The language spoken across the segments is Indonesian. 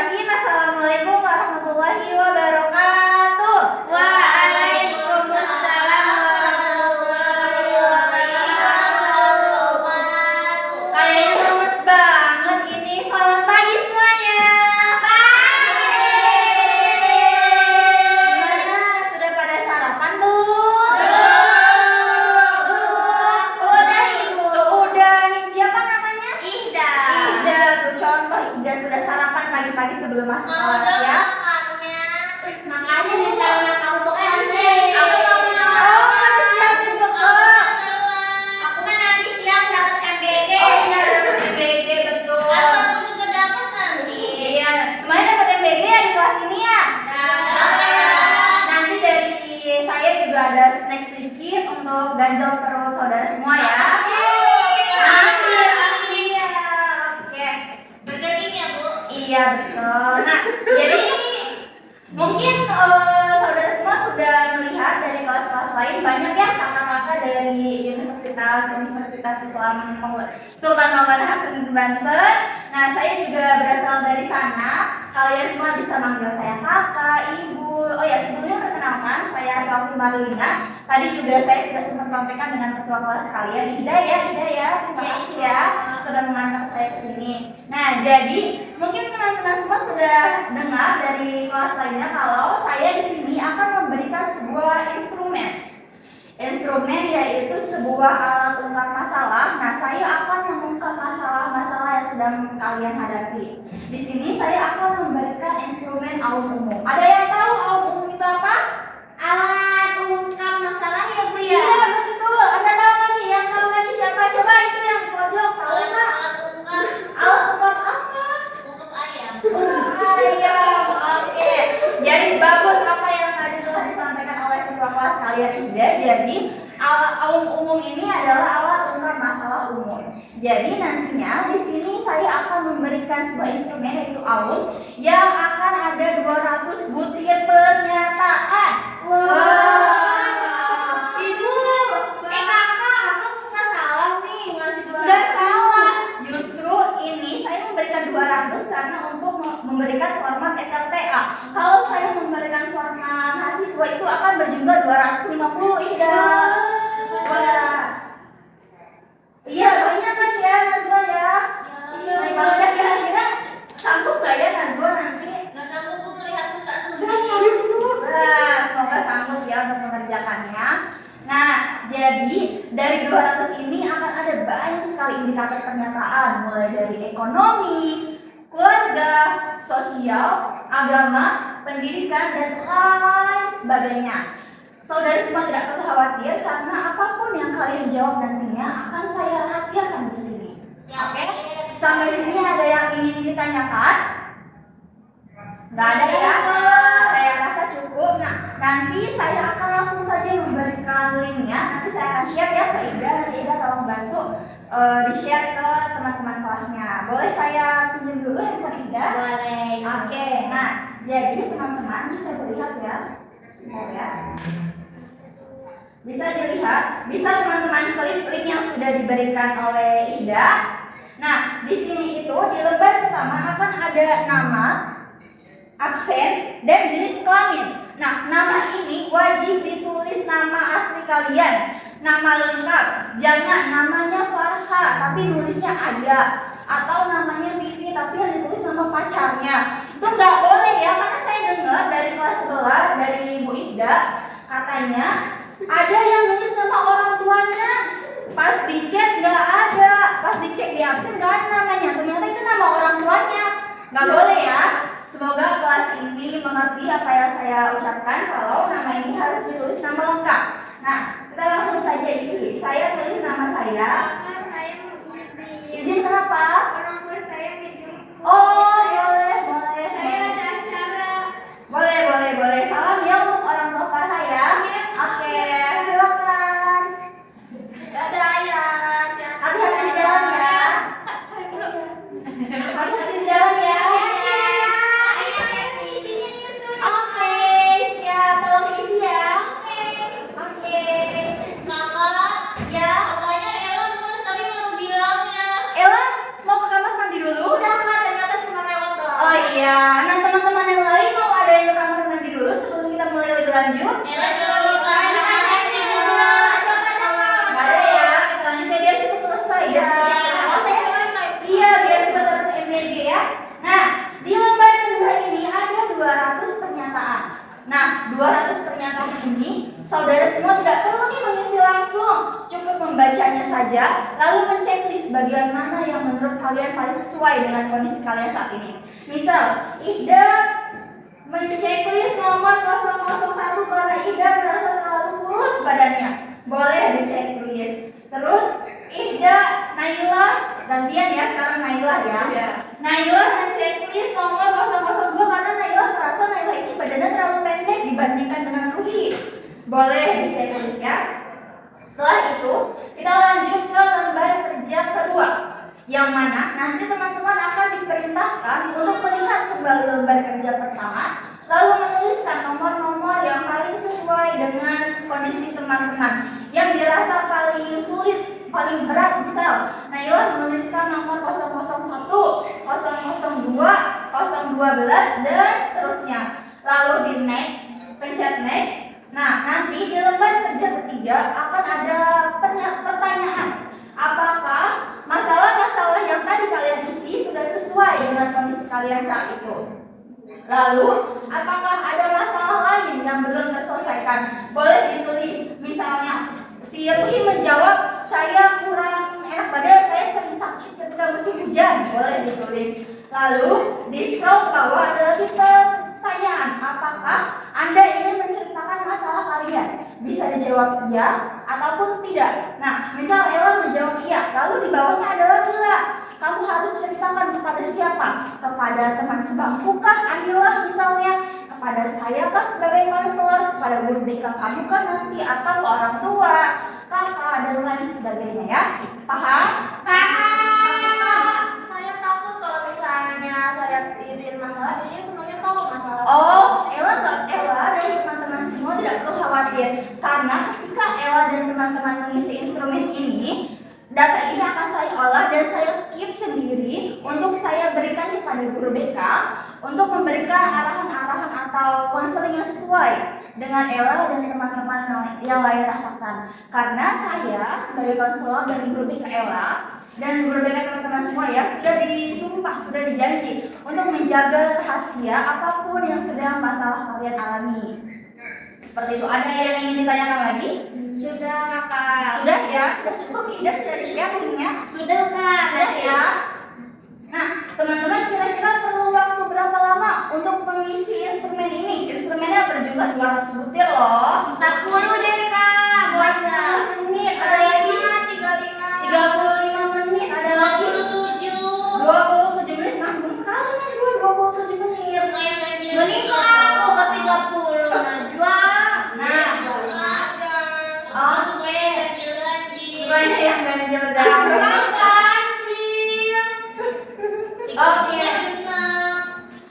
Bismillahirrahmanirrahim. Assalamualaikum warahmatullahi wabarakatuh. Waalaikumsalam warahmatullahi wabarakatuh. Kayaknya lemes banget ini. Selamat pagi semuanya. Gimana? Sudah pada sarapan belum? Udah, Ibu. Udah. Nih, siapa namanya? Ida. Ida. Tuh contoh Ida sudah sarapan pagi-pagi sebelum masuk kelas ya. Makanya nih kalau kamu bekerja, aku mau Oh, nanti siapin bekal. Aku kan nanti siang dapat MBG. Oh iya, dapat MBG betul. Aku juga dapat nanti. Iya, semuanya dapat MBG ya di kelas ini ya. Nanti dari saya juga ada snack sedikit untuk ganjal perut saudara semua ya. Nanti ya. Oke. Bergabung ya, Bu. Iya betul. Nah, jadi mungkin saudara semua sudah melihat dari kelas-kelas lain banyak ya kakak-kakak dari Universitas Islam Sultan Maulana Hasanuddin Banten. Nah, saya juga berasal dari sana. Kalian semua bisa manggil saya kakak, ibu. Oh ya, sebelumnya perkenalkan, saya Selvi Marlina. Tadi juga saya sudah sempat sampaikan dengan ketua kelas kalian, Ida ya. Terima kasih ya sudah mengantar saya ke sini. Nah, jadi mungkin teman-teman semua sudah dengar dari kelas lainnya kalau saya di sini akan memberikan sebuah instrumen. Instrumen yaitu sebuah alat ungkap masalah. Nah, saya akan mengungkap masalah-masalah yang sedang kalian hadapi. Di sini saya akan memberikan instrumen aum umum. Ada yang tahu aum umum itu apa? Alat ungkap masalah ya, Bu ya. Iya, betul. Ada tahu lagi? Yang tahu lagi siapa? Coba itu yang di pojok. Tahu nggak? Alat ungkap Alat ungkap apa? bungkus ayam. Ayo, oke. Jadi bagus apa yang tadi telah disampaikan oleh ketua kelas kalian Ida. Jadi aum umum ini adalah alat ungkap masalah umum. Jadi nantinya di sini saya akan memberikan sebuah instrumen yaitu aum yang akan ada 200 butir pernyataan. Ibu, kakak nggak salah nih ngasih Nggak salah. Justru ini saya memberikan 200 karena untuk memberikan format SLTA. Kalau saya memberikan format mahasiswa itu akan berjumlah 250, Ida. Wah. Iya, banyak kan ya Nazwa ya? Iya. Kalau udah kira-kira sanggup nggak ya Nazwa nanti? Nggak sanggup Bu melihat muka Nggak sanggup. Nah, semoga sanggup ya untuk mengerjakannya. Nah, jadi dari 200 ini akan ada banyak sekali indikator pernyataan, mulai dari ekonomi, keluarga, sosial, agama, pendidikan, dan lain sebagainya. Saudara semua tidak perlu khawatir karena apapun yang kalian jawab nantinya akan saya rahasiakan di sini. Ya, Oke? Sampai sini ada yang ingin ditanyakan? Nggak ada ya? Saya rasa cukup. Nah, nanti saya akan langsung saja memberikan linknya. Nanti saya akan share ya ke Ida. Nanti Ida tolong bantu di-share ke teman-teman kelasnya. Boleh saya pinjam dulu handphone Ida? Boleh. Oke, nah jadi teman-teman bisa dilihat ya. Mau ya? Bisa dilihat, bisa teman-teman klik link yang sudah diberikan oleh Ida. Nah, di sini itu di lembar pertama akan ada nama, absen, dan jenis kelamin. Nah, nama ini wajib ditulis nama asli kalian, nama lengkap. Jangan namanya Farha tapi nulisnya Aya, atau namanya Vivi tapi yang ditulis nama pacarnya. Itu nggak boleh ya, karena saya dengar dari kelas sebelah dari Bu Ida katanya ada yang nulis nama orang tuanya. Pas dicek nggak ada, pas dicek di absen nggak ada namanya. Ternyata itu nama orang tuanya. Nggak boleh ya. Semoga kelas ini mengerti apa yang saya ucapkan kalau nama ini harus ditulis nama lengkap. Nah, kita langsung saja isi. Saya tulis nama saya. Saya mau izin. Izin kenapa? Orang tua saya minjem. Oh, boleh. Saya ada acara. Boleh. Salam ya untuk orang tua Farha ya. Oke, silakan. Dadah ayah. Hati-hati di jalan ya. Saya dulu. Hati-hati di jalan ya. Oke, siap. Tolong diisi ya. Oke. Kakak, Ya. katanya Ella nulis tapi baru bilang ya. Ella mau ke kamar mandi dulu? Udah Kak, ternyata cuma lanjut? Lanjut. Nggak ada ya, kita lanjut ya biar cepat selesai. Iya, biar cepat dapat MBG ya. Nah, di lembar kedua ini ada 200 pernyataan. Nah, 200 pernyataan ini saudara semua tidak perlu nih mengisi langsung, cukup membacanya saja, lalu menceklis bagian mana yang menurut kalian paling sesuai dengan kondisi kalian saat ini. Misal, Ida menceklis nomor 001 karena Ida merasa terlalu kurus badannya. Boleh diceklis. Terus Ida, Naila, gantian ya sekarang Naila ya. Naila menceklis nomor 002 karena Naila merasa Naila ini badannya terlalu pendek dibandingkan dengan Ruhi. Boleh diceklis ya. Setelah itu kita lanjut ke lembar kerja kedua, yang mana nanti teman-teman akan diperintahkan untuk melihat kembali lembar kerja pertama, lalu menuliskan nomor-nomor yang paling sesuai dengan kondisi teman-teman yang dirasa paling sulit, paling berat. Misal Naila menuliskan nomor 001, 002, 012 dan seterusnya. Lalu di next, pencet next. Nah, nanti di lembar kerja ketiga akan ada pertanyaan. Apakah masalah-masalah yang tadi kalian isi sudah sesuai dengan kondisi kalian saat itu? Lalu, apakah ada masalah lain yang belum terselesaikan? Boleh ditulis. Misalnya, si Ruhi menjawab, saya kurang enak badan, saya sering sakit ketika musim hujan. Boleh ditulis. Lalu, di scroll ke bawah ada lagi pertanyaan. Apakah Anda ingin menceritakan masalah kalian? Bisa dijawab iya ataupun tidak. Nah, misal Ella menjawab iya, lalu di bawahnya ada lagi lah. Kamu harus ceritakan kepada siapa? Kepada teman sebangkukah, Anila misalnya? Kepada saya kah sebagai konselor? Kepada guru BK kamu kah nanti? Atau ke orang tua, kakak, dan lain sebagainya ya? Paham? Saya takut kalau misalnya saya iriin masalah, jadi semuanya tahu masalah. Oh, Ella dan teman-teman semua tidak perlu khawatir, karena ketika Ella dan teman-teman mengisi instrumen ini, data ini akan saya olah dan saya keep sendiri untuk saya berikan kepada guru BK untuk memberikan arahan-arahan atau konseling yang sesuai dengan Ella dan teman-teman yang lain rasakan. Karena saya sebagai konselor dan guru BK Ella dan guru BK teman-teman semua ya sudah disumpah, sudah dijanji untuk menjaga rahasia apapun yang sedang masalah kalian alami. Seperti itu. Ada yang ingin ditanyakan lagi? Sudah, Kak. Sudah ya, sudah cukup. Ida sudah di-share linknya. Sudah, Kak. Sudah ya. Nah, teman-teman kira-kira perlu waktu berapa lama untuk mengisi instrumen ini? Instrumennya berjumlah 200 butir loh. 40 deh, Kak. Boleh nggak? 40 menit. Ada lagi 35 menit. Ada lagi 27 menit. Nanggung sekali nih semua 27 menit. Mending ke aku ke 30 Najwa. Nah, oke. Semuanya yang ganjil dan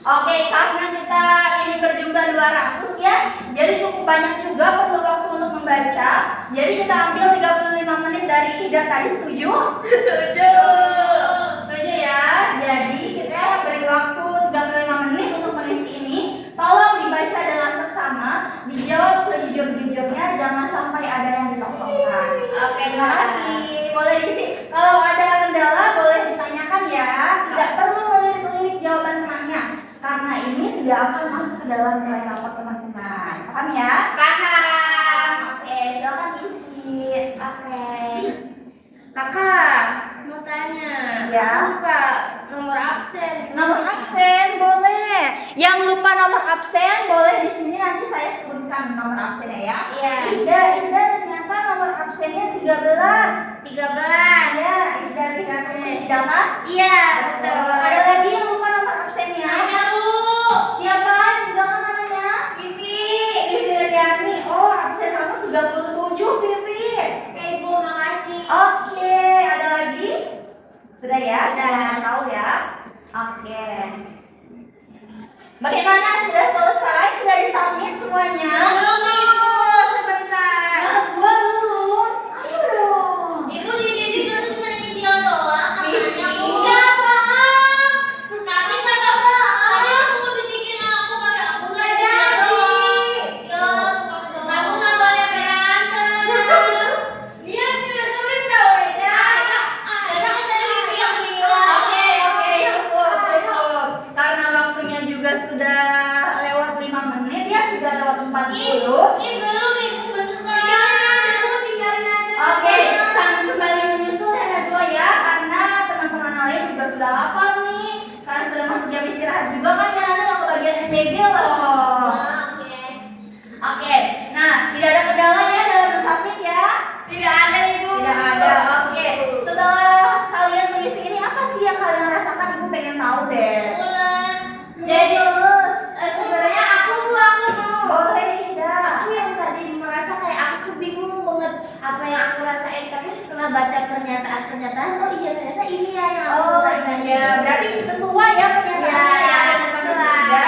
Oke, karena kita ini berjumlah 200 ya, jadi cukup banyak juga perlu waktu untuk membaca. Jadi kita ambil 35 menit dari Ida tadi, setuju? Setuju ya. Jadi kita beri waktu 35 menit untuk mengisi ini. Tolong dibaca dengan seksama, dijawab sejujur-jujurnya, jangan sampai ada yang dikosongkan. Oke, terima kasih. Boleh diisi. Kalau ada kendala boleh ditanyakan ya. Tidak perlu melirik-lirik jawaban temannya, karena ini tidak akan masuk ke dalam nilai rapor teman-teman. Paham ya? Paham. Oke, silakan isi. Oke. Kakak, mau tanya. Ya. Aku lupa nomor absen. Nomor absen boleh. Yang lupa nomor absen boleh di sini nanti saya sebutkan nomor absennya ya. Iya. Ida ternyata nomor absennya 13. 13. Ya, Ida ternyata sedangkan. Iya, betul. Ada lagi yang lupa nomor absennya? Siapa? Sedangkan namanya? Vivi. Vivi Riani. Oh, absen kamu 37, Vivi. Oke, Ibu, makasih. Oke, ada lagi? Sudah ya? Sudah. Tahu ya? Oke. Bagaimana? Sudah selesai? Sudah disubmit semuanya? Belum, Ibu. Sebentar. Najwa belum? Ayo dong. Ibu, si Vivi belum cuma inisial doang. Vivi. Iya, Bang. Tapi kata Bang, tadi aku mau bisikin aku kata aku nggak jadi. Ya, 40. Ini belum ibu bentar. Tinggalin aja. Oke, sembari menyusul ya Najwa ya, karena teman-teman lain juga sudah lapar nih, karena sudah masuk jam istirahat juga kan ya, nanti yang kebagian MBG loh. Oke. Oke, nah tidak ada kendala ya dalam bersubmit ya? Tidak ada ibu. Tidak ada. Oke, setelah kalian mengisi ini apa sih yang kalian rasakan? Ibu pengen tahu deh. Mules. Jadi, Mulus. sebenarnya aku bu. Boleh tidak? Aku yang tadi merasa kayak aku tuh bingung banget apa yang aku rasain, tapi setelah baca pernyataan, oh iya ternyata ini ya yang aku Oh rasain. iya, berarti sesuai ya pernyataannya Iya, ya, teman-teman sesuai. juga.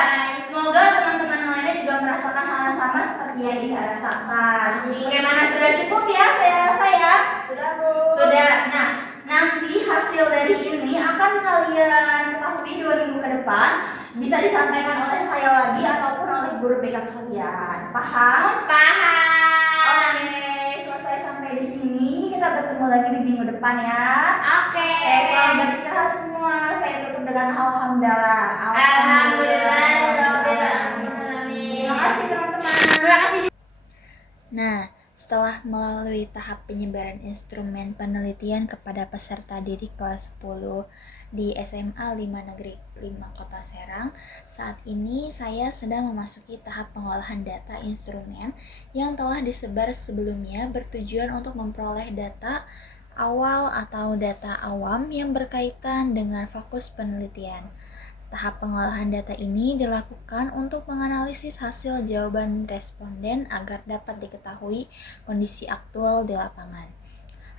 Semoga teman-teman lainnya juga merasakan hal yang sama seperti yang Ida rasakan. Amin. Bagaimana, sudah cukup ya saya rasa ya? Sudah bu. Sudah. Nah, nanti hasil dari ini akan kalian ketahui 2 minggu ke depan, bisa disampaikan oleh saya lagi ataupun oleh guru BK kalian. Paham? Paham. Oke, selesai sampai di sini. Kita bertemu lagi di minggu depan ya. Oke. Selamat beristirahat semua. Saya tutup dengan alhamdulillah. Alhamdulillah. Terima kasih teman-teman. Terima kasih. Nah, setelah melalui tahap penyebaran instrumen penelitian kepada peserta didik kelas 10 di SMA 5 Negeri 5 Kota Serang, saat ini saya sedang memasuki tahap pengolahan data instrumen yang telah disebar sebelumnya bertujuan untuk memperoleh data awal atau data awam yang berkaitan dengan fokus penelitian. Tahap pengolahan data ini dilakukan untuk menganalisis hasil jawaban responden agar dapat diketahui kondisi aktual di lapangan.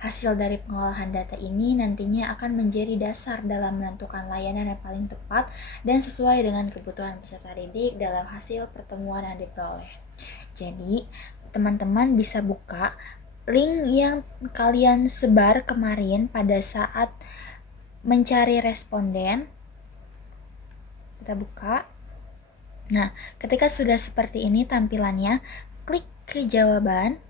Hasil dari pengolahan data ini nantinya akan menjadi dasar dalam menentukan layanan yang paling tepat dan sesuai dengan kebutuhan peserta didik dalam hasil pertemuan yang diperoleh. Jadi, teman-teman bisa buka link yang kalian sebar kemarin pada saat mencari responden. Kita buka. Nah, ketika sudah seperti ini tampilannya, klik ke jawaban.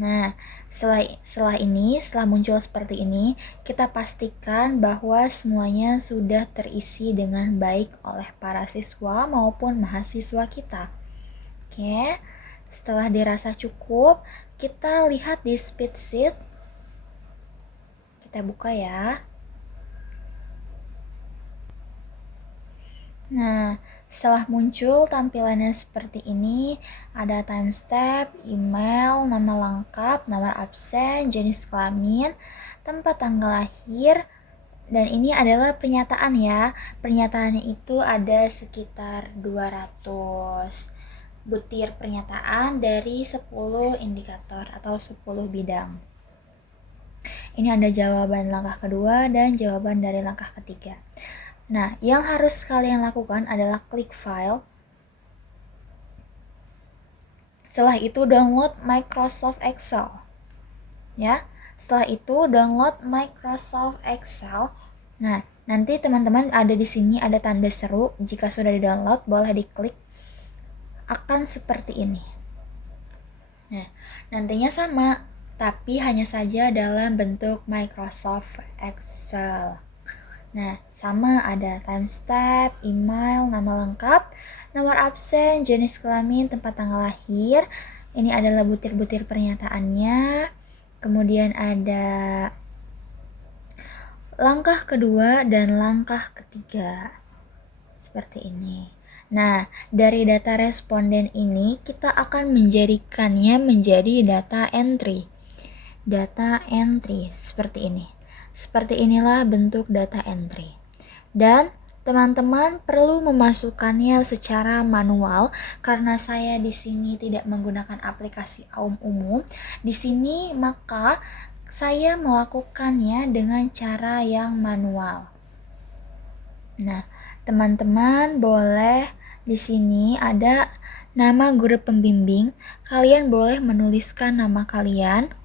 Nah, setelah muncul seperti ini, kita pastikan bahwa semuanya sudah terisi dengan baik oleh para siswa maupun mahasiswa kita. Oke, setelah dirasa cukup, kita lihat di spreadsheet. Kita buka ya. Nah, setelah muncul tampilannya seperti ini, ada time step, email, nama lengkap, nomor absen, jenis kelamin, tempat tanggal lahir, dan ini adalah pernyataan ya. Pernyataannya itu ada sekitar 200 butir pernyataan dari 10 indikator atau 10 bidang. Ini ada jawaban langkah kedua dan jawaban dari langkah ketiga. Nah, yang harus kalian lakukan adalah klik file. Setelah itu download Microsoft Excel. Ya, setelah itu download Microsoft Excel. Nah, nanti teman-teman ada di sini ada tanda seru. Jika sudah di-download, boleh diklik. Akan seperti ini. Nah, nantinya sama, tapi hanya saja dalam bentuk Microsoft Excel. Nah, sama ada time step, email, nama lengkap, nomor absen, jenis kelamin, tempat tanggal lahir. Ini adalah butir-butir pernyataannya. Kemudian ada langkah kedua dan langkah ketiga. Seperti ini. Nah, dari data responden ini kita akan menjadikannya menjadi data entry. Data entry seperti ini. Seperti inilah bentuk data entry. Dan teman-teman perlu memasukkannya secara manual karena saya di sini tidak menggunakan aplikasi umum. Di sini maka saya melakukannya dengan cara yang manual. Nah, teman-teman boleh di sini ada nama guru pembimbing. Kalian boleh menuliskan nama kalian.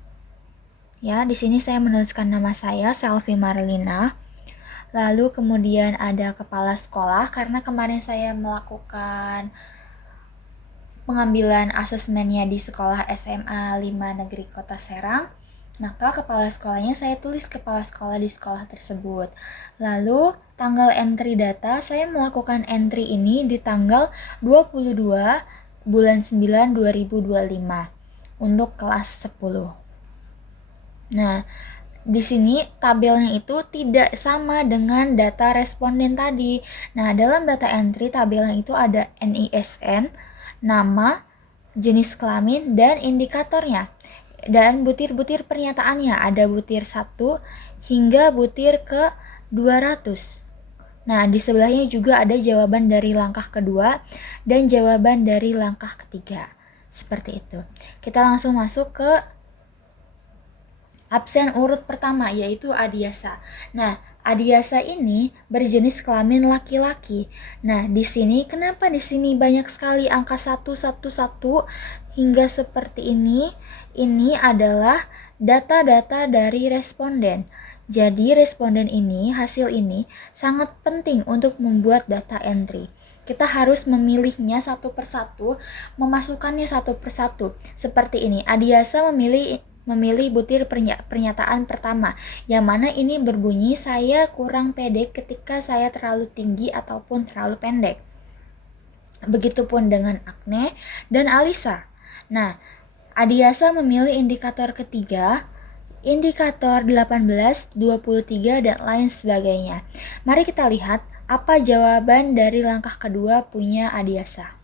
Ya, di sini saya menuliskan nama saya, Selvi Marlina. Lalu kemudian ada kepala sekolah karena kemarin saya melakukan pengambilan asesmennya di sekolah SMA 5 Negeri Kota Serang. Maka kepala sekolahnya saya tulis kepala sekolah di sekolah tersebut. Lalu tanggal entry data, saya melakukan entry ini di tanggal 22 bulan 9 2025 untuk kelas 10. Nah, di sini tabelnya itu tidak sama dengan data responden tadi. Nah, dalam data entry tabelnya itu ada NISN, nama, jenis kelamin, dan indikatornya. Dan butir-butir pernyataannya ada butir 1 hingga butir ke 200. Nah, di sebelahnya juga ada jawaban dari langkah kedua dan jawaban dari langkah ketiga. Seperti itu. Kita langsung masuk ke absen urut pertama, yaitu Adiasa. Nah, Adiasa ini berjenis kelamin laki-laki. Nah, di sini kenapa di sini banyak sekali angka 111 hingga seperti ini? Ini adalah data-data dari responden. Jadi responden ini, hasil ini sangat penting untuk membuat data entry. Kita harus memilihnya satu persatu, memasukkannya satu persatu. Seperti ini, Adiasa memilih butir pernyataan pertama, yang mana ini berbunyi saya kurang pede ketika saya terlalu tinggi ataupun terlalu pendek. Begitupun dengan Agne dan Alisa. Nah, Adiasa memilih indikator ketiga, indikator 18, 23, dan lain sebagainya. Mari kita lihat apa jawaban dari langkah kedua punya Adiasa.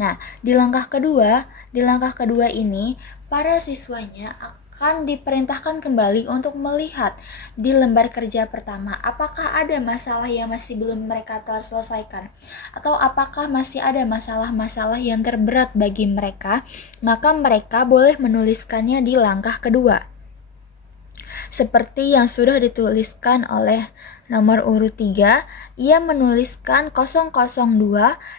Nah, di langkah kedua ini para siswanya akan diperintahkan kembali untuk melihat di lembar kerja pertama apakah ada masalah yang masih belum mereka selesaikan atau apakah masih ada masalah-masalah yang terberat bagi mereka, maka mereka boleh menuliskannya di langkah kedua. Seperti yang sudah dituliskan oleh nomor urut 3, ia menuliskan 002,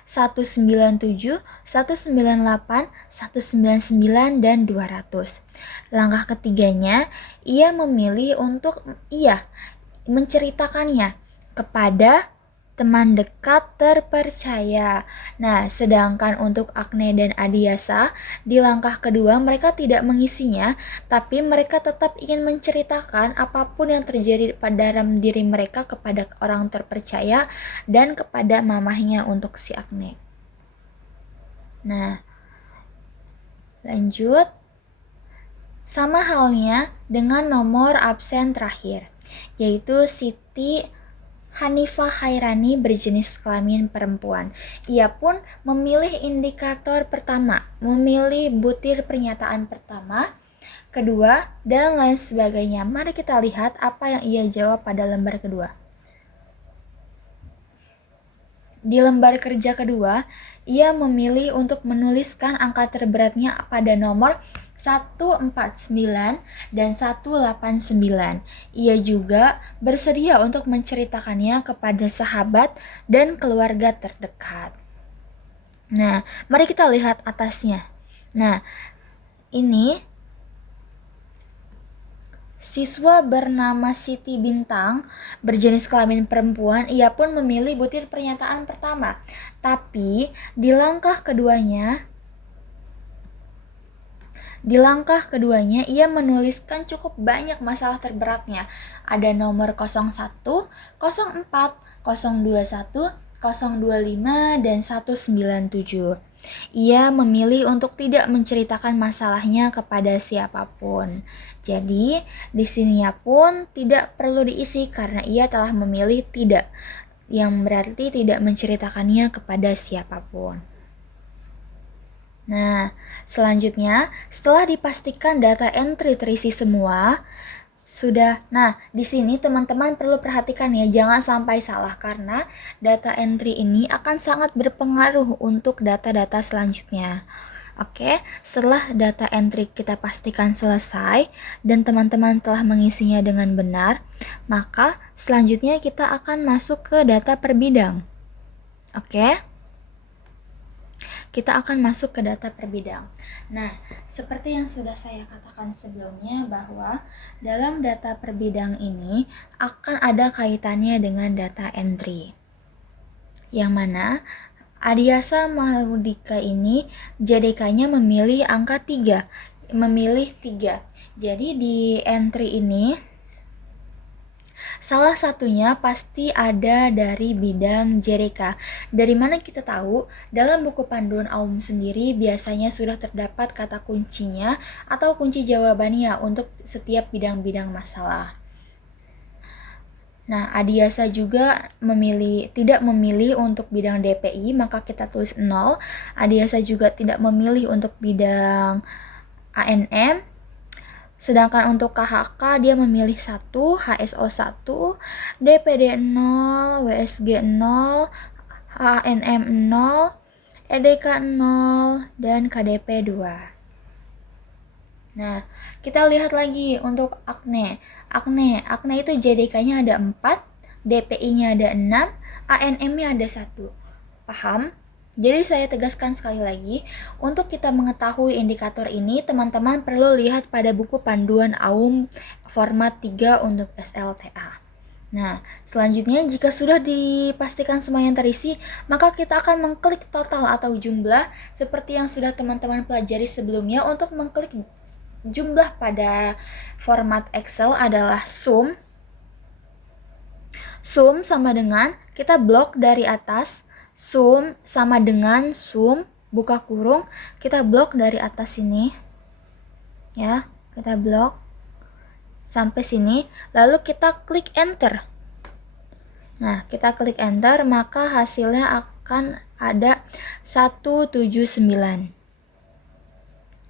197, 198, 199, dan 200. Langkah ketiganya, ia memilih untuk menceritakannya kepada teman dekat terpercaya. Nah, sedangkan untuk Agne dan Adiasa, di langkah kedua mereka tidak mengisinya, tapi mereka tetap ingin menceritakan apapun yang terjadi pada dalam diri mereka kepada orang terpercaya dan kepada mamahnya untuk si Agne. Nah, lanjut. Sama halnya dengan nomor absen terakhir, yaitu Siti Hanifah Khairani berjenis kelamin perempuan. Ia pun memilih indikator pertama, memilih butir pernyataan pertama, kedua, dan lain sebagainya. Mari kita lihat apa yang ia jawab pada lembar kedua. Di lembar kerja kedua, ia memilih untuk menuliskan angka terberatnya pada nomor 149 dan 189. Ia juga bersedia untuk menceritakannya kepada sahabat dan keluarga terdekat. Nah, mari kita lihat atasnya. Nah, ini siswa bernama Siti Bintang berjenis kelamin perempuan. Ia pun memilih butir pernyataan pertama. Tapi di langkah keduanya ia menuliskan cukup banyak masalah terberatnya. Ada nomor 01, 04, 021, 025, dan 197. Ia memilih untuk tidak menceritakan masalahnya kepada siapapun. Jadi, di sininya pun tidak perlu diisi karena ia telah memilih tidak, yang berarti tidak menceritakannya kepada siapapun. Nah, selanjutnya, setelah dipastikan data entry terisi semua, Nah, di sini teman-teman perlu perhatikan ya, jangan sampai salah karena data entry ini akan sangat berpengaruh untuk data-data selanjutnya. Oke, setelah data entry kita pastikan selesai dan teman-teman telah mengisinya dengan benar, maka selanjutnya kita akan masuk ke data per bidang. Oke? Kita akan masuk ke data per bidang. Nah, seperti yang sudah saya katakan sebelumnya bahwa dalam data per bidang ini akan ada kaitannya dengan data entry. Yang mana Adiasa Mahludika ini JDK-nya memilih angka 3, memilih 3. Jadi di entry ini salah satunya pasti ada dari bidang JDK. Dari mana kita tahu? Dalam buku panduan AUM sendiri biasanya sudah terdapat kata kuncinya atau kunci jawabannya untuk setiap bidang-bidang masalah. Nah, Adiasa juga tidak memilih untuk bidang DPI, maka kita tulis 0. Adiasa juga tidak memilih untuk bidang ANM. Sedangkan untuk KHK dia memilih 1, HSO 1, DPD 0, WSG 0, ANM 0, EDK 0, dan KDP 2. Nah, kita lihat lagi untuk akne. Akne itu JDK-nya ada 4, DPI-nya ada 6, ANM-nya ada 1. Paham? Jadi saya tegaskan sekali lagi, untuk kita mengetahui indikator ini, teman-teman perlu lihat pada buku panduan AUM format 3 untuk SLTA. Nah, selanjutnya jika sudah dipastikan semua yang terisi, maka kita akan mengklik total atau jumlah seperti yang sudah teman-teman pelajari sebelumnya. Untuk mengklik jumlah pada format Excel adalah sum. Sum sama dengan kita blok dari atas. Sum sama dengan sum, buka kurung, kita blok dari atas sini. Ya, kita blok sampai sini, lalu kita klik enter. Nah, kita klik enter, maka hasilnya akan ada 179.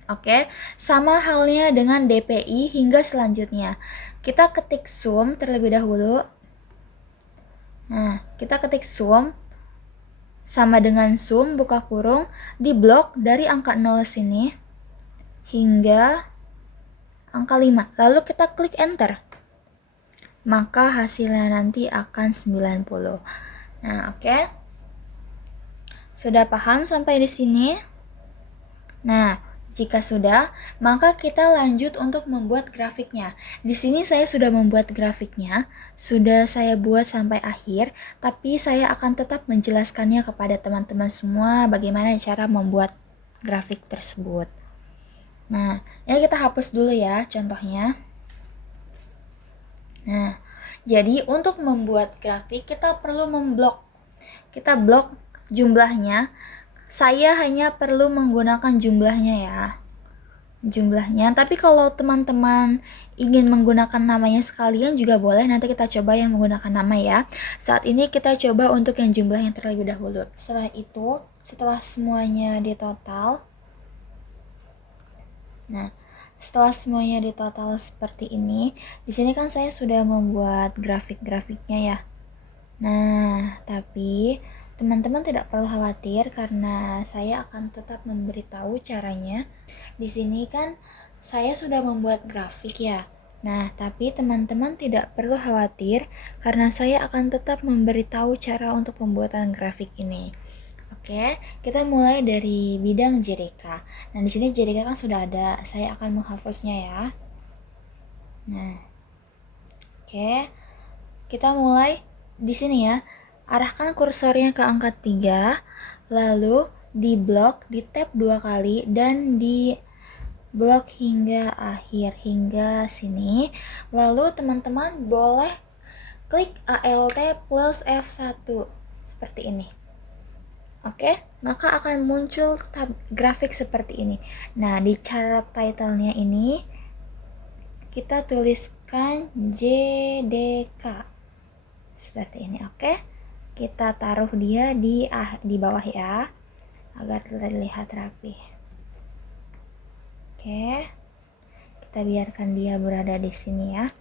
Oke, sama halnya dengan DPI hingga selanjutnya. Kita ketik sum terlebih dahulu. Nah, kita ketik sum sama dengan sum, buka kurung, di blok dari angka 0 sini hingga angka 5. Lalu kita klik enter. Maka hasilnya nanti akan 90. Nah, oke. Sudah paham sampai di sini? Nah, jika sudah, maka kita lanjut untuk membuat grafiknya. Di sini saya sudah membuat grafiknya, sudah saya buat sampai akhir, tapi saya akan tetap menjelaskannya kepada teman-teman semua bagaimana cara membuat grafik tersebut. Nah, ini kita hapus dulu ya contohnya. Nah, jadi untuk membuat grafik kita perlu memblok. Kita blok jumlahnya. Saya hanya perlu menggunakan jumlahnya ya. Jumlahnya. Tapi kalau teman-teman ingin menggunakan namanya sekalian juga boleh. Nanti kita coba yang menggunakan nama ya. Saat ini kita coba untuk yang jumlahnya terlebih dahulu. Setelah itu, setelah semuanya ditotal. Nah, setelah semuanya ditotal seperti ini, di sini kan saya sudah membuat grafik-grafiknya ya. Nah, tapi teman-teman tidak perlu khawatir karena saya akan tetap memberitahu caranya. Di sini kan saya sudah membuat grafik ya. Nah, tapi teman-teman tidak perlu khawatir karena saya akan tetap memberitahu cara untuk pembuatan grafik ini. Oke, kita mulai dari bidang JDK. Nah, di sini JDK kan sudah ada. Saya akan menghapusnya ya. Nah, oke. Kita mulai di sini ya. Arahkan kursornya ke angka 3, lalu di blok, di tab 2 kali, dan di blok hingga akhir, hingga sini. Lalu teman-teman boleh klik ALT plus F1, seperti ini. Oke, maka akan muncul tab grafik seperti ini. Nah, di chart title-nya ini, kita tuliskan JDK. Seperti ini, oke? Kita taruh dia di bawah ya, agar terlihat rapi. Oke, kita biarkan dia berada di sini ya.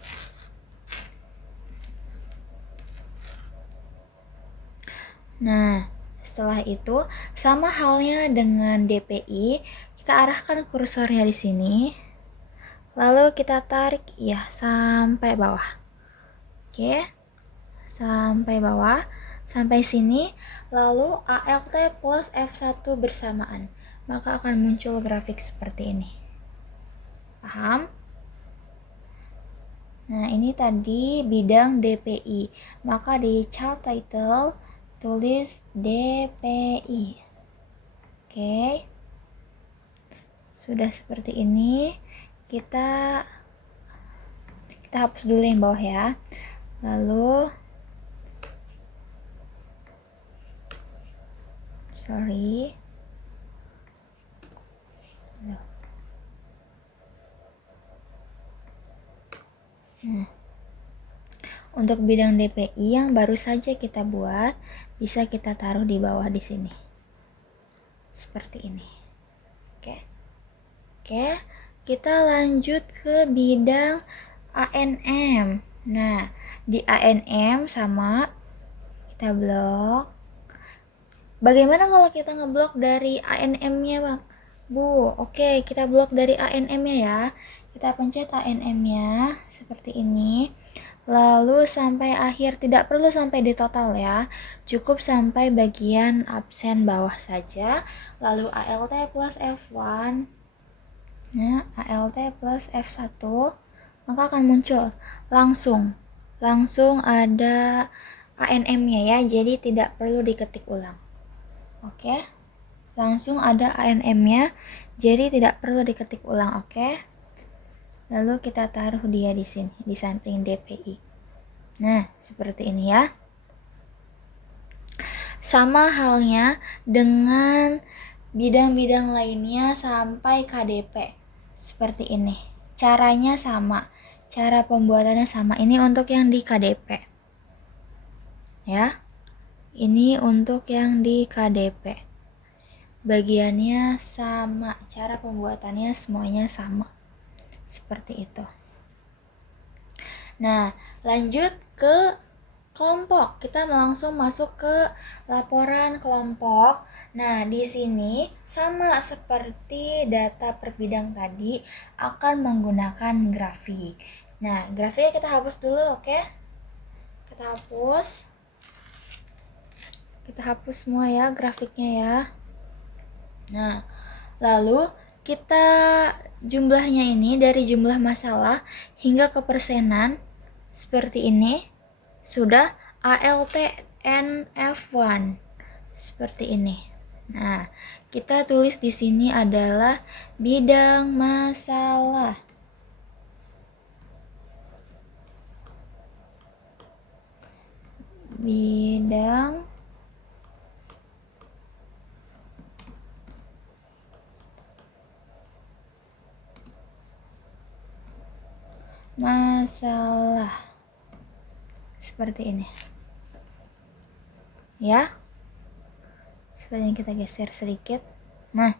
Nah, setelah itu sama halnya dengan DPI, kita arahkan kursornya di sini, lalu kita tarik ya sampai bawah. Oke, sampai bawah. Sampai sini, lalu ALT plus F1 bersamaan, maka akan muncul grafik seperti ini. Paham? Nah, ini tadi bidang DPI, maka di chart title tulis DPI. Oke. Sudah seperti ini, kita hapus dulu yang bawah ya. Lalu untuk bidang DPI yang baru saja kita buat, bisa kita taruh di bawah di sini. Seperti ini. Oke, kita lanjut ke bidang ANM. Nah, di ANM sama kita blok. Bagaimana kalau kita ngeblok dari ANM-nya, Bang? Bu, oke, kita blok dari ANM-nya ya. Kita pencet ANM-nya seperti ini. Lalu sampai akhir, tidak perlu sampai di total ya. Cukup sampai bagian absen bawah saja. Lalu ALT plus F1. Nah, ALT plus F1, maka akan muncul langsung ada ANM-nya ya, jadi tidak perlu diketik ulang. Oke, langsung ada ANM-nya, jadi tidak perlu diketik ulang. Oke, lalu kita taruh dia di sini, di samping DPI. Nah, seperti ini ya. Sama halnya dengan bidang-bidang lainnya sampai KDP. Seperti ini. Caranya sama. Cara pembuatannya sama. Ini untuk yang di KDP. Ya. Ini untuk yang di KDP. Bagiannya sama. Cara pembuatannya semuanya sama. Seperti itu. Nah, lanjut ke kelompok. Kita langsung masuk ke laporan kelompok. Nah, di sini sama seperti data per bidang tadi akan menggunakan grafik. Nah, grafiknya kita hapus dulu, oke? Kita hapus. Kita hapus semua ya grafiknya ya. Nah, lalu kita jumlahnya ini dari jumlah masalah hingga ke persenan seperti ini. Sudah ALT NF1 seperti ini. Nah, kita tulis di sini adalah bidang masalah. Bidang masalah. Seperti ini ya, seperti ini. Kita geser sedikit. Nah,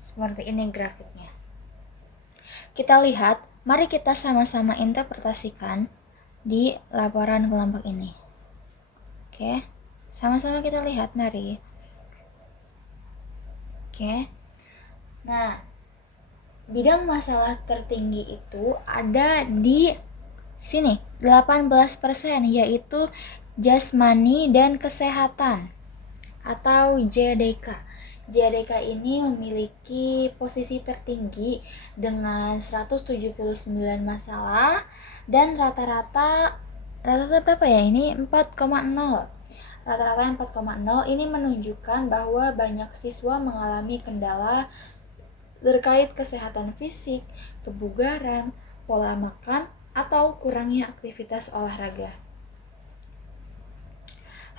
seperti ini grafiknya. Kita lihat, mari kita sama-sama interpretasikan di laporan kelompok ini. Oke, sama-sama kita lihat, mari. Oke, nah, bidang masalah tertinggi itu ada di sini 18%, yaitu jasmani dan kesehatan atau JDK. JDK ini memiliki posisi tertinggi dengan 179 masalah dan rata-rata berapa ya? Ini 4,0. Rata-rata 4,0 ini menunjukkan bahwa banyak siswa mengalami kendala terkait kesehatan fisik, kebugaran, pola makan, atau kurangnya aktivitas olahraga.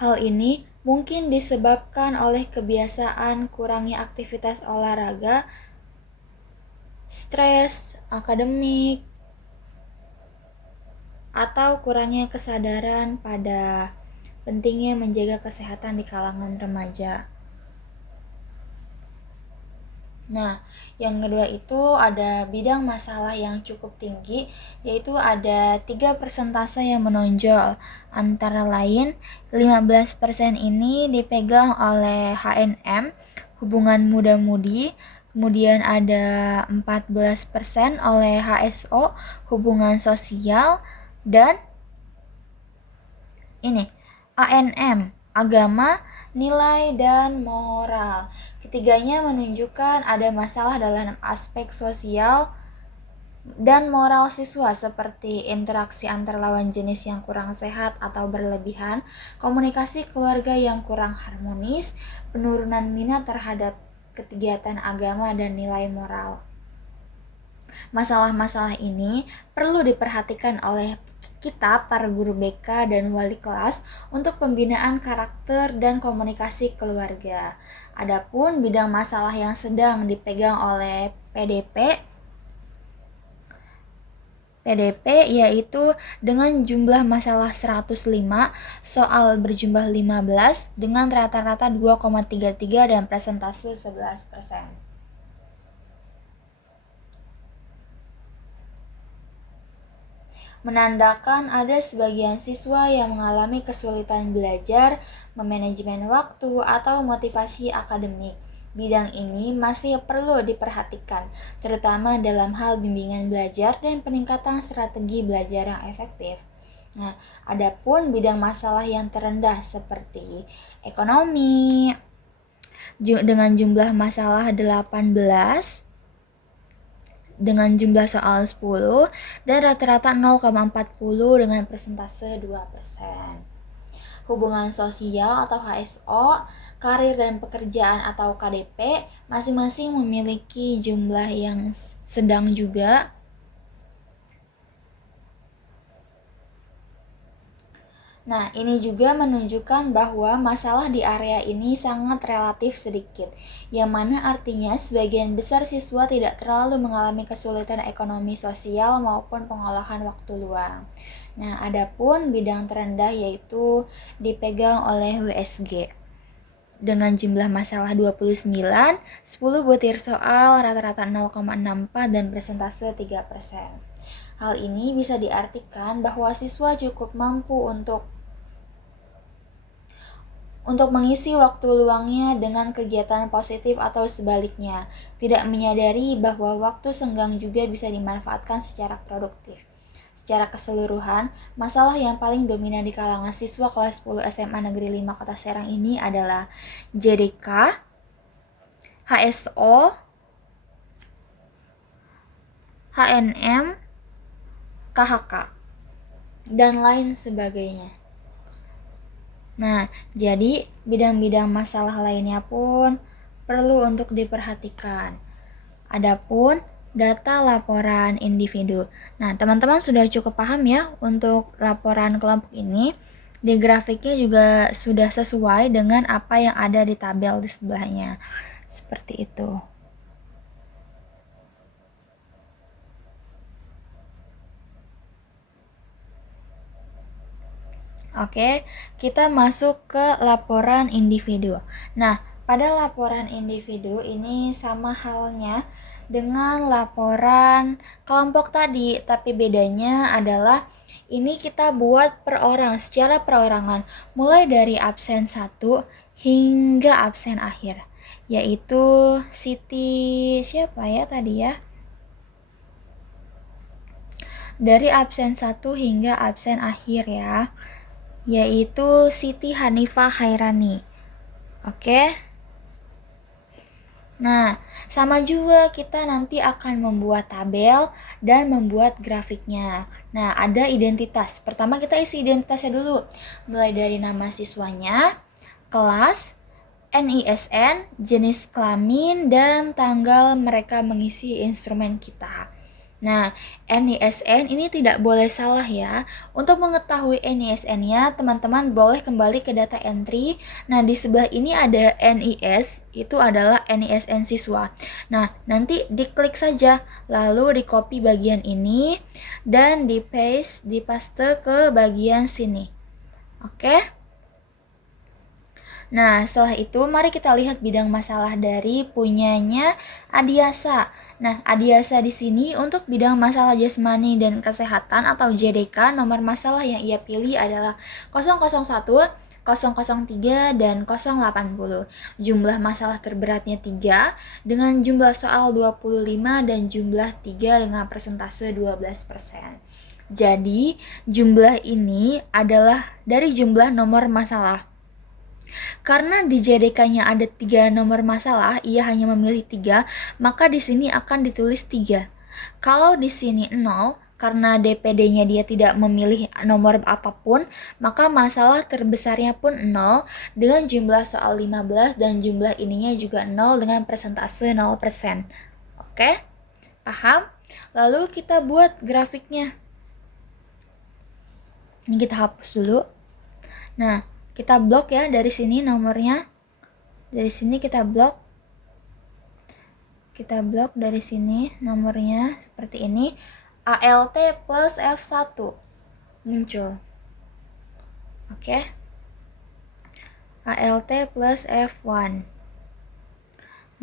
Hal ini mungkin disebabkan oleh kebiasaan kurangnya aktivitas olahraga, stres, akademik, atau kurangnya kesadaran pada pentingnya menjaga kesehatan di kalangan remaja. Nah, yang kedua itu ada bidang masalah yang cukup tinggi, yaitu ada 3 persentase yang menonjol. Antara lain, 15% ini dipegang oleh HNM, hubungan muda-mudi, kemudian ada 14% oleh HSO, hubungan sosial, dan ini, ANM, agama, nilai, dan moral. Ketiganya menunjukkan ada masalah dalam aspek sosial dan moral siswa seperti interaksi antar lawan jenis yang kurang sehat atau berlebihan, komunikasi keluarga yang kurang harmonis, penurunan minat terhadap kegiatan agama dan nilai moral. Masalah-masalah ini perlu diperhatikan oleh kita para guru BK dan wali kelas untuk pembinaan karakter dan komunikasi keluarga. Adapun bidang masalah yang sedang dipegang oleh PDP yaitu dengan jumlah masalah 105, soal berjumlah 15 dengan rata-rata 2,33 dan persentase 11%. Menandakan ada sebagian siswa yang mengalami kesulitan belajar, memanajemen waktu, atau motivasi akademik. Bidang ini masih perlu diperhatikan, terutama dalam hal bimbingan belajar dan peningkatan strategi belajar yang efektif. Nah, adapun bidang masalah yang terendah seperti ekonomi dengan jumlah masalah 18 dengan jumlah soal 10 dan rata-rata 0,40 dengan persentase 2%. Hubungan sosial atau HSO, karir dan pekerjaan atau KDP masing-masing memiliki jumlah yang sedang juga. Nah, ini juga menunjukkan bahwa masalah di area ini sangat relatif sedikit, yang mana artinya sebagian besar siswa tidak terlalu mengalami kesulitan ekonomi sosial maupun pengolahan waktu luang. Nah, adapun bidang terendah yaitu dipegang oleh WSG. Dengan jumlah masalah 29, 10 butir soal, rata-rata 0,64 dan persentase 3%. Hal ini bisa diartikan bahwa siswa cukup mampu untuk mengisi waktu luangnya dengan kegiatan positif atau sebaliknya, tidak menyadari bahwa waktu senggang juga bisa dimanfaatkan secara produktif. Secara keseluruhan, masalah yang paling dominan di kalangan siswa kelas 10 SMA Negeri 5 Kota Serang ini adalah JDK, HSO, HNM, KHK, dan lain sebagainya. Nah, jadi bidang-bidang masalah lainnya pun perlu untuk diperhatikan. Adapun data laporan individu. Nah, teman-teman sudah cukup paham ya untuk laporan kelompok ini. Di grafiknya juga sudah sesuai dengan apa yang ada di tabel di sebelahnya. Seperti itu. Oke, kita masuk ke laporan individu. Nah, pada laporan individu ini sama halnya dengan laporan kelompok tadi, tapi bedanya adalah ini kita buat per orang, secara perorangan, mulai dari absen 1 hingga absen akhir, yaitu Siti siapa ya tadi ya? Dari absen 1 hingga absen akhir ya, yaitu Siti Hanifah Hairani. Oke. Nah, sama juga kita nanti akan membuat tabel dan membuat grafiknya. Nah, ada identitas. Pertama kita isi identitasnya dulu. Mulai dari nama siswanya, kelas, NISN, jenis kelamin, dan tanggal mereka mengisi instrumen kita. Nah, NISN ini tidak boleh salah ya. Untuk mengetahui NISN-nya, teman-teman boleh kembali ke data entry. Nah, di sebelah ini ada NIS, itu adalah NISN siswa. Nah, nanti diklik saja, lalu di copy bagian ini, dan dipaste ke bagian sini. Oke? Nah, setelah itu mari kita lihat bidang masalah dari punyanya Adiasa. Nah, Adiasa di sini untuk bidang masalah jasmani dan kesehatan atau JDK, nomor masalah yang ia pilih adalah 001, 003, dan 080. Jumlah masalah terberatnya 3 dengan jumlah soal 25 dan jumlah 3 dengan persentase 12%. Jadi, jumlah ini adalah dari jumlah nomor masalah. Karena di JDK-nya ada 3 nomor masalah, ia hanya memilih 3, maka di sini akan ditulis 3. Kalau di sini 0, karena DPD-nya dia tidak memilih nomor apapun, maka masalah terbesarnya pun 0 dengan jumlah soal 15 dan jumlah ininya juga 0 dengan persentase 0%. Oke? Paham? Lalu kita buat grafiknya. Ini kita hapus dulu. Nah, kita blok ya dari sini nomornya. Dari sini kita blok. Kita blok dari sini nomornya seperti ini. ALT plus F1 muncul. Oke. ALT plus F1.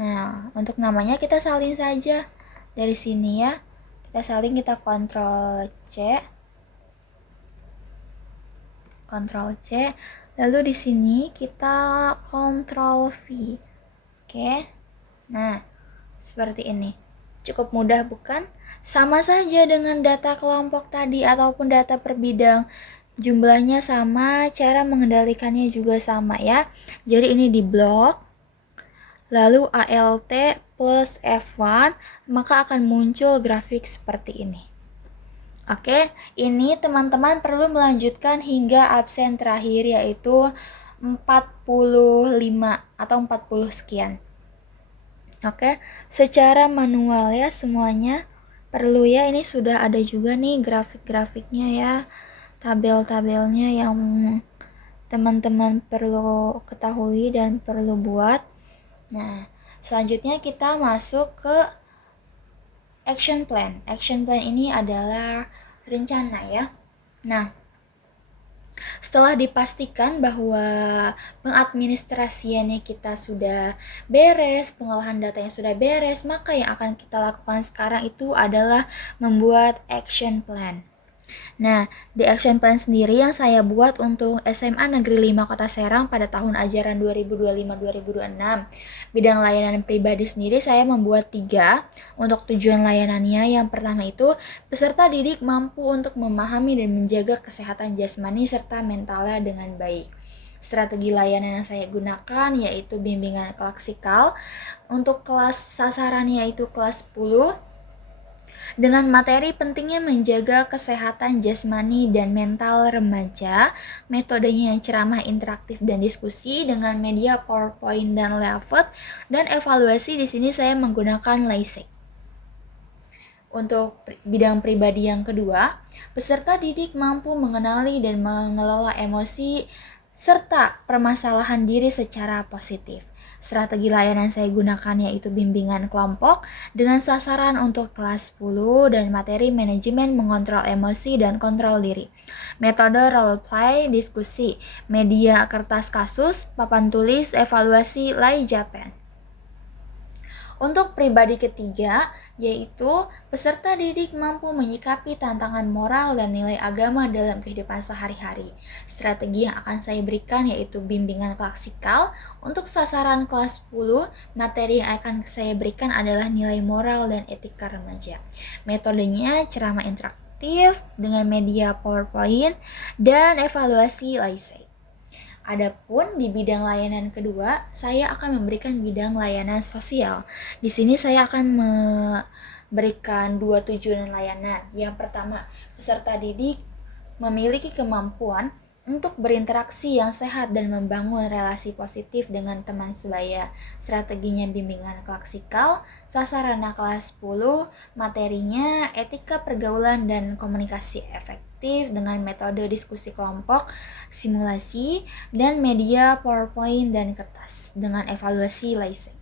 Nah, untuk namanya kita salin saja. Dari sini ya. Kita salin, kita Ctrl C. Ctrl C. Lalu di sini kita Ctrl V. Oke. Nah, seperti ini. Cukup mudah bukan? Sama saja dengan data kelompok tadi ataupun data per bidang. Jumlahnya sama, cara mengendalikannya juga sama ya. Jadi ini di blok. Lalu ALT plus F1, maka akan muncul grafik seperti ini. Oke, ini teman-teman perlu melanjutkan hingga absen terakhir yaitu 45 atau 40 sekian. Oke, secara manual ya semuanya perlu ya. Ini sudah ada juga nih grafik-grafiknya ya, tabel-tabelnya yang teman-teman perlu ketahui dan perlu buat. Nah, selanjutnya kita masuk ke action plan. Action plan ini adalah rencana ya. Nah, setelah dipastikan bahwa pengadministrasiannya kita sudah beres, pengolahan datanya sudah beres, maka yang akan kita lakukan sekarang itu adalah membuat action plan. Nah, di action plan sendiri yang saya buat untuk SMA Negeri 5 Kota Serang pada tahun ajaran 2025-2026. Bidang layanan pribadi sendiri saya membuat 3 untuk tujuan layanannya. Yang pertama itu, peserta didik mampu untuk memahami dan menjaga kesehatan jasmani serta mentalnya dengan baik. Strategi layanan yang saya gunakan yaitu bimbingan klaksikal untuk kelas sasarannya yaitu kelas 10 dengan materi pentingnya menjaga kesehatan jasmani dan mental remaja. Metodenya yang ceramah interaktif dan diskusi dengan media PowerPoint dan layout, dan evaluasi di sini saya menggunakan LASIK. Untuk bidang pribadi yang kedua, peserta didik mampu mengenali dan mengelola emosi serta permasalahan diri secara positif. Strategi layanan saya gunakan yaitu bimbingan kelompok dengan sasaran untuk kelas 10 dan materi manajemen mengontrol emosi dan kontrol diri. Metode role play, diskusi, media kertas kasus, papan tulis, evaluasi, Japan. Untuk pribadi ketiga, yaitu peserta didik mampu menyikapi tantangan moral dan nilai agama dalam kehidupan sehari-hari. Strategi yang akan saya berikan yaitu bimbingan klaksikal. Untuk sasaran kelas 10, materi yang akan saya berikan adalah nilai moral dan etika remaja. Metodenya ceramah interaktif dengan media PowerPoint dan evaluasi LASIK. Adapun di bidang layanan kedua, saya akan memberikan bidang layanan sosial. Di sini saya akan memberikan 2 tujuan layanan. Yang pertama, peserta didik memiliki kemampuan untuk berinteraksi yang sehat dan membangun relasi positif dengan teman sebaya. Strateginya bimbingan klaksikal, sasaran kelas 10, materinya etika pergaulan dan komunikasi efektif dengan metode diskusi kelompok, simulasi, dan media PowerPoint dan kertas dengan evaluasi LASIK.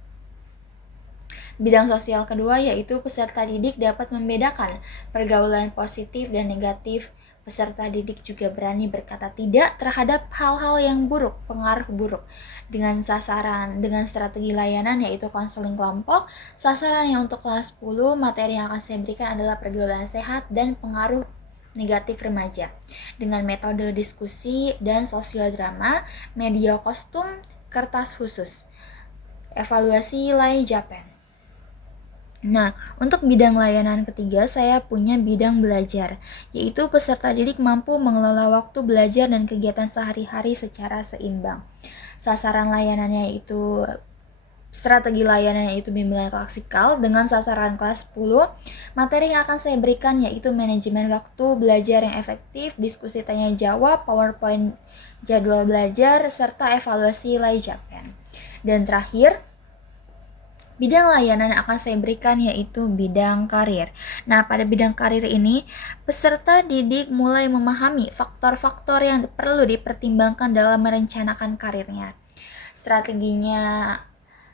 Bidang sosial kedua yaitu peserta didik dapat membedakan pergaulan positif dan negatif. Peserta didik juga berani berkata tidak terhadap hal-hal yang buruk, pengaruh buruk. Dengan strategi layanan yaitu konseling kelompok, sasaran yang untuk kelas 10, materi yang akan saya berikan adalah pergaulan sehat dan pengaruh negatif remaja. Dengan metode diskusi dan sosiodrama, media kostum, kertas khusus. Evaluasi Japan. Nah, untuk bidang layanan ketiga, saya punya bidang belajar, yaitu peserta didik mampu mengelola waktu belajar dan kegiatan sehari-hari secara seimbang. Sasaran layanannya yaitu strategi layanan yaitu bimbingan klasifikal dengan sasaran kelas 10. Materi yang akan saya berikan yaitu manajemen waktu belajar yang efektif, diskusi tanya jawab, PowerPoint jadwal belajar, serta evaluasi Laijapen. Dan terakhir, bidang layanan yang akan saya berikan yaitu bidang karir. Nah, pada bidang karir ini, peserta didik mulai memahami faktor-faktor yang perlu dipertimbangkan dalam merencanakan karirnya.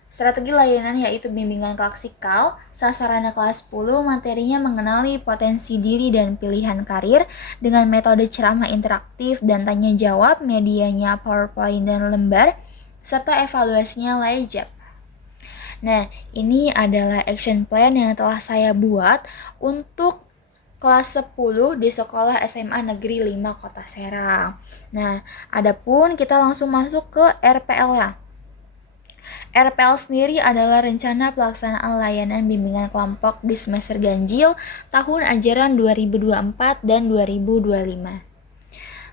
Strategi layanan yaitu bimbingan klasifikal, sasarannya kelas 10, materinya mengenali potensi diri dan pilihan karir dengan metode ceramah interaktif dan tanya jawab, medianya PowerPoint dan lembar, serta evaluasinya Laijapen. Nah, ini adalah action plan yang telah saya buat untuk kelas 10 di sekolah SMA Negeri 5 Kota Serang. Nah, adapun kita langsung masuk ke RPL-nya. RPL sendiri adalah rencana pelaksanaan layanan bimbingan kelompok di semester ganjil tahun ajaran 2024 dan 2025.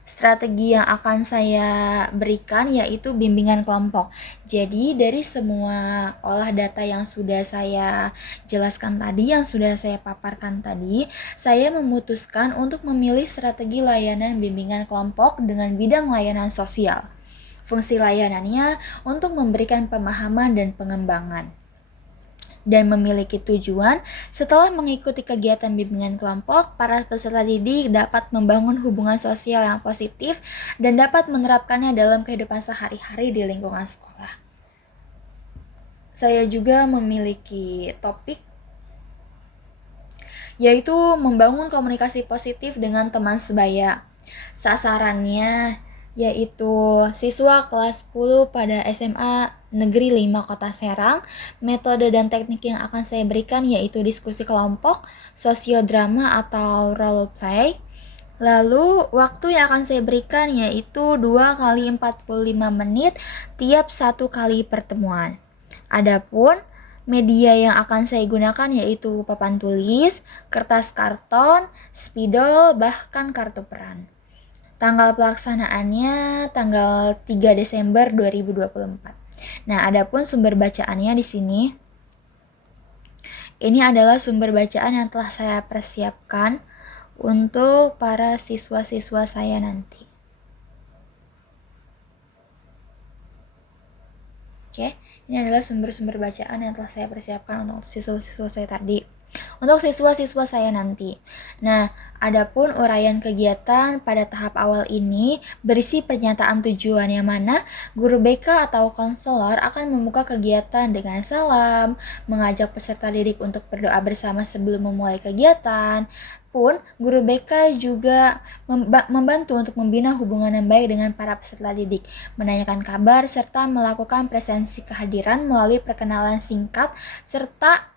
Strategi yang akan saya berikan yaitu bimbingan kelompok. Jadi dari semua olah data yang sudah saya jelaskan tadi, yang sudah saya paparkan tadi, saya memutuskan untuk memilih strategi layanan bimbingan kelompok dengan bidang layanan sosial. Fungsi layanannya untuk memberikan pemahaman dan pengembangan, dan memiliki tujuan setelah mengikuti kegiatan bimbingan kelompok, para peserta didik dapat membangun hubungan sosial yang positif dan dapat menerapkannya dalam kehidupan sehari-hari di lingkungan sekolah. Saya juga memiliki topik yaitu membangun komunikasi positif dengan teman sebaya. Sasarannya yaitu siswa kelas 10 pada SMA Negeri 5 Kota Serang. Metode dan teknik yang akan saya berikan yaitu diskusi kelompok, sosiodrama atau role play. Lalu waktu yang akan saya berikan yaitu 2 kali 45 menit tiap 1 kali pertemuan. Adapun media yang akan saya gunakan yaitu papan tulis, kertas karton, spidol, bahkan kartu peran. Tanggal pelaksanaannya tanggal 3 Desember 2024. Nah, adapun sumber bacaannya di sini. Ini adalah sumber bacaan yang telah saya persiapkan untuk para siswa-siswa saya nanti. Oke, ini adalah sumber-sumber bacaan yang telah saya persiapkan untuk siswa-siswa saya tadi. Untuk siswa-siswa saya nanti. Nah, adapun uraian kegiatan pada tahap awal ini berisi pernyataan tujuan yang mana guru BK atau konselor akan membuka kegiatan dengan salam, mengajak peserta didik untuk berdoa bersama sebelum memulai kegiatan. Pun, guru BK juga membantu untuk membina hubungan yang baik dengan para peserta didik, menanyakan kabar, serta melakukan presensi kehadiran melalui perkenalan singkat, serta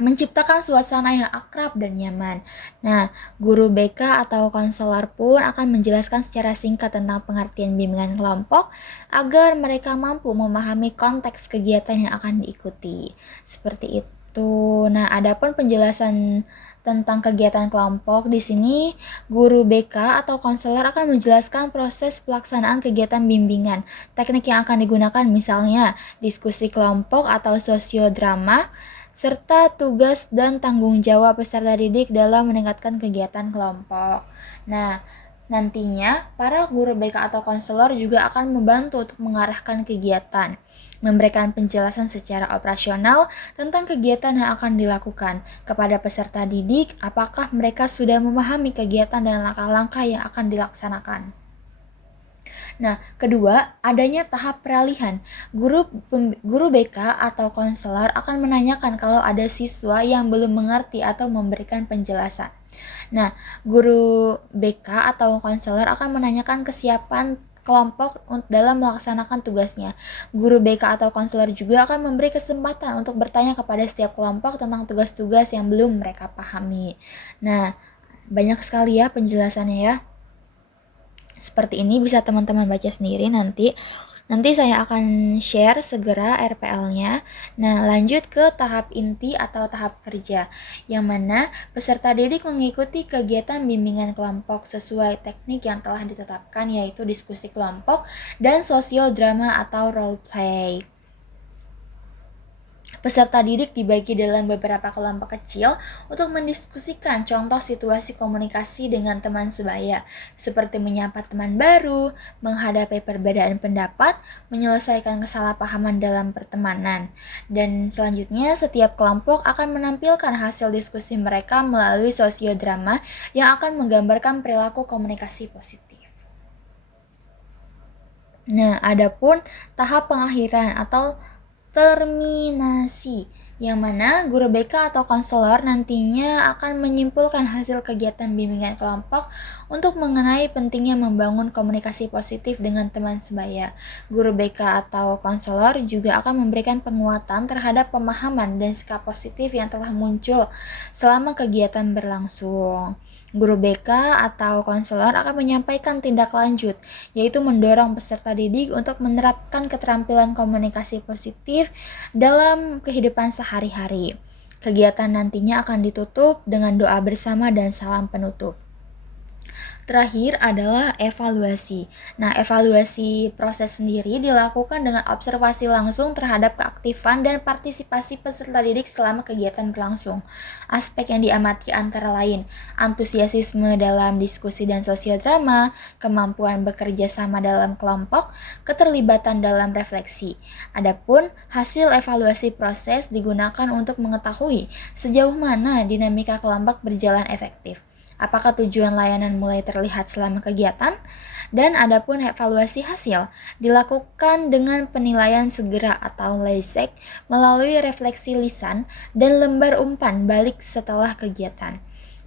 menciptakan suasana yang akrab dan nyaman. Nah, guru BK atau konselor pun akan menjelaskan secara singkat tentang pengertian bimbingan kelompok agar mereka mampu memahami konteks kegiatan yang akan diikuti. Seperti itu. Nah, adapun penjelasan tentang kegiatan kelompok di sini, guru BK atau konselor akan menjelaskan proses pelaksanaan kegiatan bimbingan, teknik yang akan digunakan misalnya diskusi kelompok atau sosiodrama, serta tugas dan tanggung jawab peserta didik dalam meningkatkan kegiatan kelompok. Nah, nantinya para guru BK atau konselor juga akan membantu untuk mengarahkan kegiatan, memberikan penjelasan secara operasional tentang kegiatan yang akan dilakukan kepada peserta didik, apakah mereka sudah memahami kegiatan dan langkah-langkah yang akan dilaksanakan. Nah, kedua, adanya tahap peralihan. Guru BK atau konselor akan menanyakan kalau ada siswa yang belum mengerti atau memberikan penjelasan. Nah, guru BK atau konselor akan menanyakan kesiapan kelompok dalam melaksanakan tugasnya. Guru BK atau konselor juga akan memberi kesempatan untuk bertanya kepada setiap kelompok tentang tugas-tugas yang belum mereka pahami. Nah, banyak sekali ya penjelasannya ya. Seperti ini bisa teman-teman baca sendiri nanti. Nanti saya akan share segera RPL-nya. Nah, lanjut ke tahap inti atau tahap kerja, yang mana peserta didik mengikuti kegiatan bimbingan kelompok sesuai teknik yang telah ditetapkan, yaitu diskusi kelompok dan sosiodrama atau role play. Peserta didik dibagi dalam beberapa kelompok kecil untuk mendiskusikan contoh situasi komunikasi dengan teman sebaya, seperti menyapa teman baru, menghadapi perbedaan pendapat, menyelesaikan kesalahpahaman dalam pertemanan. Dan selanjutnya, setiap kelompok akan menampilkan hasil diskusi mereka melalui sosiodrama yang akan menggambarkan perilaku komunikasi positif. Nah, adapun tahap pengakhiran atau terminasi, yang mana guru BK atau konselor nantinya akan menyimpulkan hasil kegiatan bimbingan kelompok untuk mengenai pentingnya membangun komunikasi positif dengan teman sebaya. Guru BK atau konselor juga akan memberikan penguatan terhadap pemahaman dan sikap positif yang telah muncul selama kegiatan berlangsung. Guru BK atau konselor akan menyampaikan tindak lanjut, yaitu mendorong peserta didik untuk menerapkan keterampilan komunikasi positif dalam kehidupan sehari-hari. Kegiatan nantinya akan ditutup dengan doa bersama dan salam penutup. Terakhir adalah evaluasi. Nah, evaluasi proses sendiri dilakukan dengan observasi langsung terhadap keaktifan dan partisipasi peserta didik selama kegiatan berlangsung. Aspek yang diamati antara lain antusiasme dalam diskusi dan sosiodrama, kemampuan bekerja sama dalam kelompok, keterlibatan dalam refleksi. Adapun hasil evaluasi proses digunakan untuk mengetahui sejauh mana dinamika kelompok berjalan efektif. Apakah tujuan layanan mulai terlihat selama kegiatan? Dan adapun evaluasi hasil dilakukan dengan penilaian segera atau LASEK melalui refleksi lisan dan lembar umpan balik setelah kegiatan.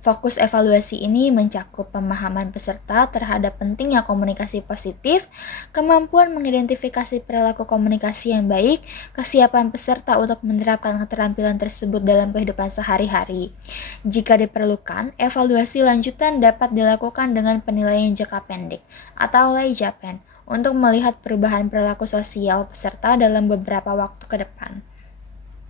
Fokus evaluasi ini mencakup pemahaman peserta terhadap pentingnya komunikasi positif, kemampuan mengidentifikasi perilaku komunikasi yang baik, kesiapan peserta untuk menerapkan keterampilan tersebut dalam kehidupan sehari-hari. Jika diperlukan, evaluasi lanjutan dapat dilakukan dengan penilaian jangka pendek atau LAJAPEN untuk melihat perubahan perilaku sosial peserta dalam beberapa waktu ke depan.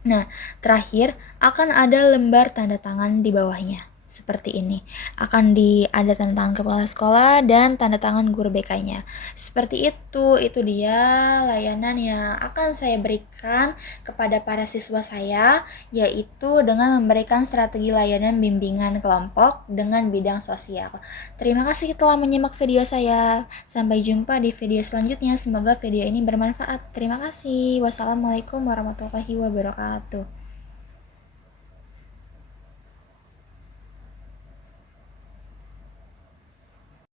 Nah, terakhir akan ada lembar tanda tangan di bawahnya. Seperti ini, akan ada tanda tangan kepala sekolah dan tanda tangan guru BK-nya. Seperti itu dia layanan yang akan saya berikan kepada para siswa saya, yaitu dengan memberikan strategi layanan bimbingan kelompok dengan bidang sosial. Terima kasih telah menyimak video saya. Sampai jumpa di video selanjutnya. Semoga video ini bermanfaat. Terima kasih. Wassalamualaikum warahmatullahi wabarakatuh.